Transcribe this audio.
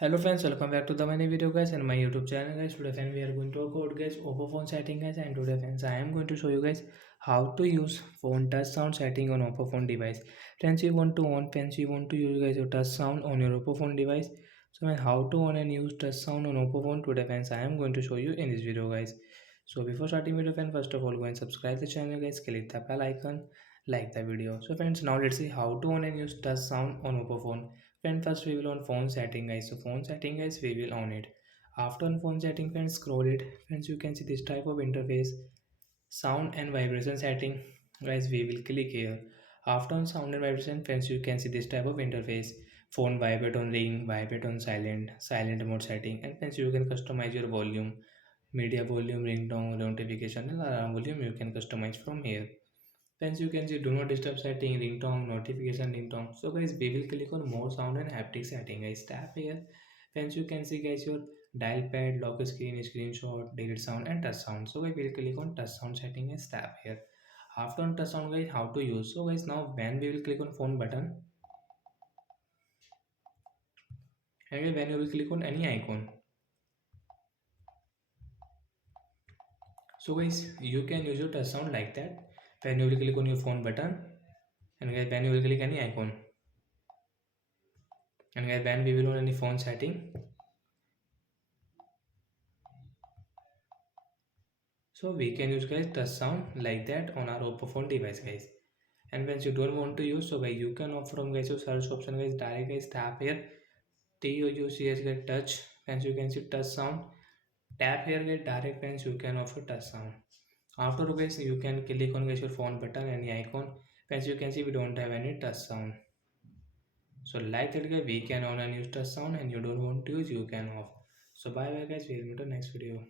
Hello friends, welcome back to the many video guys and my YouTube channel guys. Today friends we are going to talk about guys Oppo phone setting guys, and today friends I am going to show you guys how to use phone touch sound setting on Oppo phone device. Friends, you want to on friends you want to use guys your touch sound on your Oppo phone device. So man, how to on and use touch sound on Oppo phone today friends I am going to show you in this video guys. So before starting video friends, first of all go and subscribe the channel guys, click the bell icon, like the video. So friends, now let's see how to on and use touch sound on Oppo phone. Friends, first we will on phone setting guys. So phone setting guys, we will on it. After on phone setting friends, scroll it. Friends, you can see this type of interface. Sound and vibration setting guys, we will click here. After on sound and vibration friends, you can see this type of interface. Phone vibrate on ring, vibrate on silent, silent mode setting, and friends you can customize your volume, media volume, ringtone, notification and alarm volume you can customize from here. Friends, you can see do not disturb setting, ringtone, notification ringtone. So guys, we will click on more sound and haptic setting. Guys, tap here. Friends, you can see guys your dial pad, lock screen, screenshot, delete sound and touch sound. So guys, we'll click on touch sound setting and tap here. After on touch sound guys, how to use. So guys, now when we will click on phone button and when you will click on any icon. So guys, you can use your touch sound like that. When you will click on your phone button and guys, when you will click any icon and guys, when we will on any phone setting. So we can use guys touch sound like that on our Oppo phone device guys. And once you don't want to use, so guys you can opt from guys your search option guys, direct guys tap here TOUCH get touch. Once you can see touch sound, tap here get direct, once you can offer touch sound. After guys you can click on guys your phone button any icon. Once you can see we don't have any touch sound. So like that guys we can on and use touch sound, and you don't want to use you can off. So bye bye guys, we'll meet in the next video.